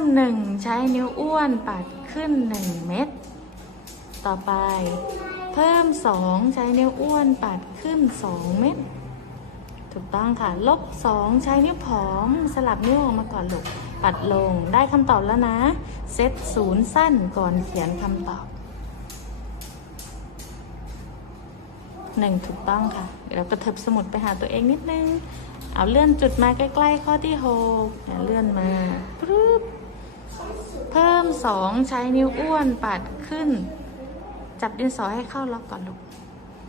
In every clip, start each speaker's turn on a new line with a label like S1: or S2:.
S1: มหนึ่งใช้นิ้วอ้วนปัดขึ้นหนึ่งเม็ด ต่อไป เพิ่มสองใช้นิ้วอ้วนปัดขึ้นสองเม็ด ถูกต้องค่ะ ลบสองใช้นิ้วผอม สลับนิ้วออกมาก่อนลูก ปัดลง ได้คำตอบแล้วนะ เซตศูนย์สั้นก่อนเขียนคำตอบหนึ่งถูกต้องค่ะ เดี๋ยวเรากระเถิบสมุดไปหาตัวเองนิดนึง เอาเลื่อนจุดมาใกล้ ๆ ข้อที่หกอะเลื่อนมา สองใช้นิ้วอ้วนปัดขึ้น จับดินสอให้เข้าล็อกก่อนลูก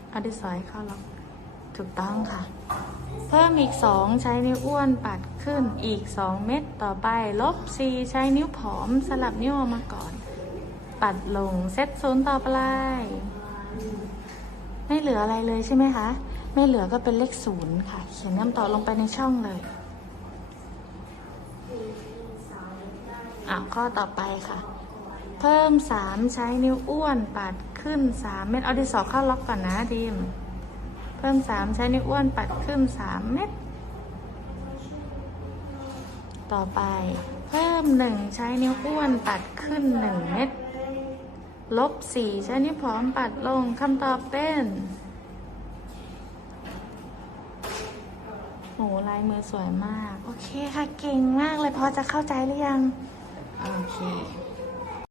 S1: เอาดินสอให้เข้าล็อก ถูกต้องค่ะ เพิ่มอีกสองใช้นิ้วอ้วนปัดขึ้นอีกสองเม็ดต่อไปลบสี่ใช้นิ้วผอมสลับนิ้วออกมาก่อน ปัดลงเซตศูนย์ต่อไปไม่เหลืออะไรเลยใช่ไหมคะ ไม่เหลือก็เป็นเลขศูนย์ค่ะ เขียนคมต่อลงไปในช่องเลย อะข้อต่อไปค่ะ เพิ่มสามใช้นิ้วอ้วนปัดขึ้นสามเม็ดเอาดินสอเข้าล็อกก่อนนะดิม เพิ่มสามใช้นิ้วอ้วนปัดขึ้นสามเม็ดต่อไป เพิ่มหนึ่งใช้นิ้วอ้วนปัดขึ้นหนึ่งเม็ดลบสี่ใช้นิ้วผอมปัดลงคำตอบเป็นโหลายมือสวยมาก โอเคค่ะ เก่งมากเลยพอจะเข้าใจหรือยัง โอเค